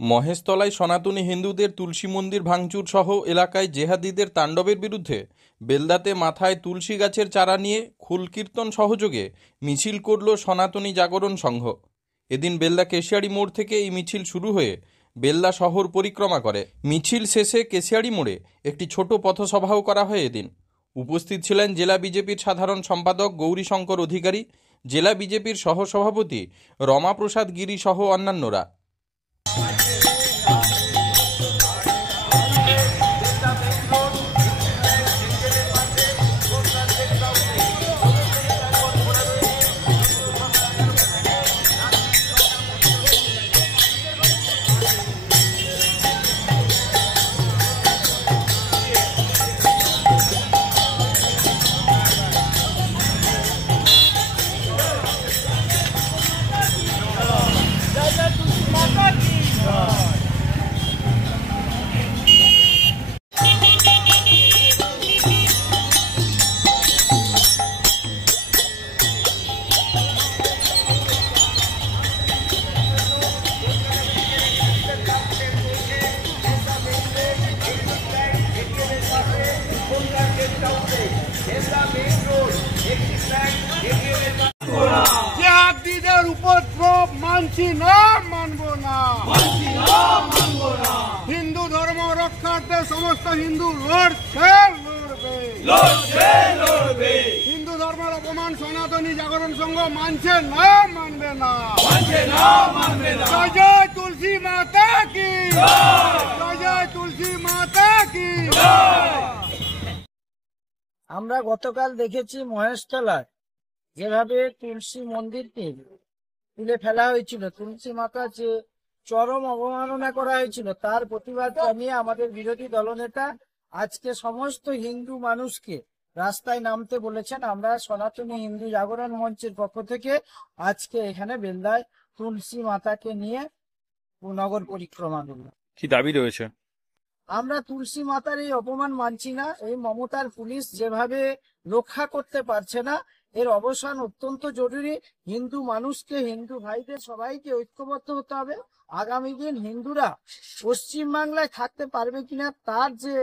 মহেশতলায় সনাতনী হিন্দুদের তুলসী মন্দির ভাঙচুর সহ এলাকায় জেহাদিদের তাণ্ডবের বিরুদ্ধে বেলদাতে মাথায় তুলসী গাছের চারা নিয়ে খুলকীর্তন সহযোগে মিছিল করল সনাতনী জাগরণ সংঘ। এদিন বেলদা কেশিয়াড়ি মোড় থেকে এই মিছিল শুরু হয়ে বেলদা শহর পরিক্রমা করে। মিছিল শেষে কেশিয়াড়ি মোড়ে একটি ছোট পথসভাও করা হয়। এদিন উপস্থিত ছিলেন জেলা বিজেপির সাধারণ সম্পাদক গৌরীশঙ্কর অধিকারী, জেলা বিজেপির সহসভাপতি রমাপ্রসাদ গিরি সহ অন্যান্যরা। জেহাদিদের উপদ্রব মানছি না, মানব না। হিন্দু ধর্ম রক্ষার্থে সমস্ত হিন্দু লড়বে। হিন্দু ধর্মের অপমান সনাতনী জাগরণ সংঘ মানছে না, মানবে না। জয় জয় তুলসী মাতা কি, জয় জয় তুলসী মাতা কি। আমরা গতকাল দেখেছি মহেশতলায় যেভাবে তুলসী মন্দিরকে তুলে ফেলা হয়েছিল, তুলসী মাতা যে চরম অবমাননা করা হয়েছিল, তার প্রতিবাদ জানিয়ে আমাদের বিরোধী দলনেতা আজকে সমস্ত হিন্দু মানুষকে রাস্তায় নামতে বলেছেন। আমরা সনাতনী হিন্দু জাগরণ মঞ্চের পক্ষ থেকে আজকে এখানে বেলদায় তুলসী মাতাকে নিয়ে নগর পরিক্রমা করলাম। কি দাবি রয়েছে? আমরা তুলসী মাতার এই অপমান মানছি না। এই মমতার পুলিশ যেভাবে রক্ষা করতে পারছে না, এর অবসান অত্যন্ত জরুরি। হিন্দু মানুষকে, হিন্দু ভাইদের সবাইকে ঐক্যবদ্ধ হতে হবে। আগামী দিন হিন্দুরা পশ্চিম বাংলায় থাকতে পারবে কিনা তার যে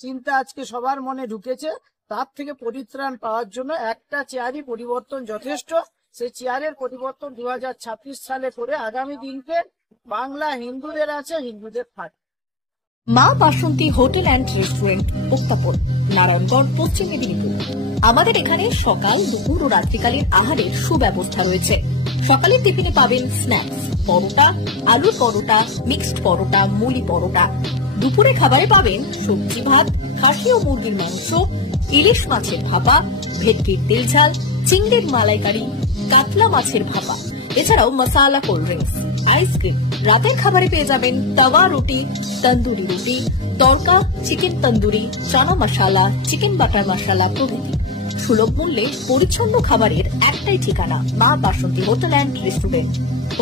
চিন্তা আজকে সবার মনে ঢুকেছে, তার থেকে পরিত্রাণ পাওয়ার জন্য একটা চেয়ারই পরিবর্তন যথেষ্ট। সেই চেয়ারের পরিবর্তন 2026 সালে করে আগামী দিনকে বাংলা হিন্দুদের আছে, হিন্দুদের থাকবে। মা বাসন্তী হোটেল অ্যান্ড রেস্টুরেন্ট, উত্তাপন, নারায়ণগড়, পশ্চিম মেদিনীপুর। আমাদের এখানে সকাল, দুপুর ও রাত্রিকালীন আহারের সুব্যবস্থা রয়েছে। সকালের টিফিনে পাবেন স্ন্যাক্স, পরোটা, আলুর পরোটা, মিক্সড পরোটা, মুলি পরোটা। দুপুরে খাবারে পাবেন সবজি ভাত, খাসি ও মুরগির মাংস, ইলিশ মাছের ভাপা, ভেটকির তেল ঝাল, চিংড়ির মালাইকারি, কাতলা মাছের ভাপা, এছাড়াও মশালা কোল্ড ড্রিঙ্কস, আইসক্রিম। রাতের খাবারে পেয়ে যাবেন তাওয়া রুটি, তন্দুরি রুটি, তড়কা, চিকেন তন্দুরি, চানা মশালা, চিকেন বাটার মশালা প্রভৃতি। সুলভ মূল্যে পরিচ্ছন্ন খাবারের একটাই ঠিকানা, মা বাসন্তী হোটেল অ্যান্ড রেস্টুরেন্ট,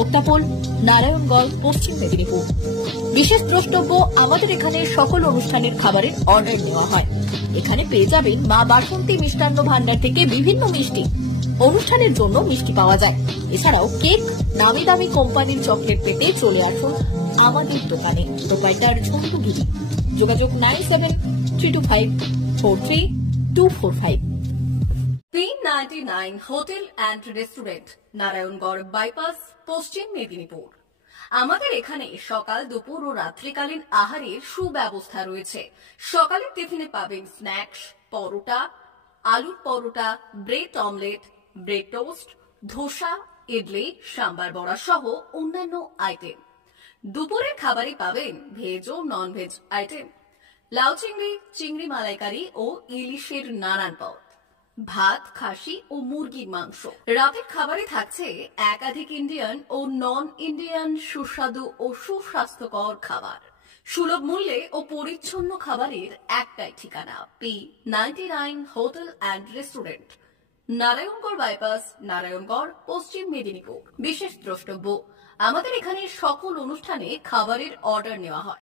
উত্তাপন, নারায়ণগড়, পশ্চিম মেদিনীপুর। বিশেষ দ্রষ্টব্য, আমাদের এখানে সকল অনুষ্ঠানের খাবারের অর্ডার নেওয়া হয়। এখানে পেয়ে যাবেন মা বাসন্তী মিষ্টান্ন ভান্ডার থেকে বিভিন্ন মিষ্টি। অনুষ্ঠানের জন্য মিষ্টি পাওয়া যায়। এছাড়াও কেক, নামি দামি কোম্পানির চকলেট পেতে চলে আসুন আমাদের দোকানে। প্রোপাইটার ঝন্টু গিরি। যোগাযোগ 9732543245। 399 hotel and restaurant, Narayangarh bypass, পশ্চিম মেদিনীপুর। আমাদের এখানে সকাল, দুপুর ও রাত্রিকালীন আহারের সুব্যবস্থা রয়েছে। সকালের টিফিনে পাবেন স্ন্যাক্স, পরোটা, আলুর paratha, bread omelette, bread toast, dosa, idli, sambar vada সহ অন্যান্য আইটেম। দুপুরের খাবারে পাবেন ভেজ ও নন ভেজ আইটেম, লাউ চিংড়ি, চিংড়ি মালাইকারি ও ইলিশের নানান পদ, ভাত, খাসি ও মুরগির মাংস। রাতের খাবারে থাকছে একাধিক ইন্ডিয়ান ও নন ইন্ডিয়ান সুস্বাদু ও সুস্বাস্থ্যকর খাবার। সুলভ মূল্যে ও পরিচ্ছন্ন খাবারের একটাই ঠিকানা, P99 hotel and restaurant, Narayangarh bypass, Narayangarh, পশ্চিম মেদিনীপুর। বিশেষ দ্রষ্টব্য, আমাদের এখানে সকল অনুষ্ঠানে খাবারের অর্ডার নেওয়া হয়।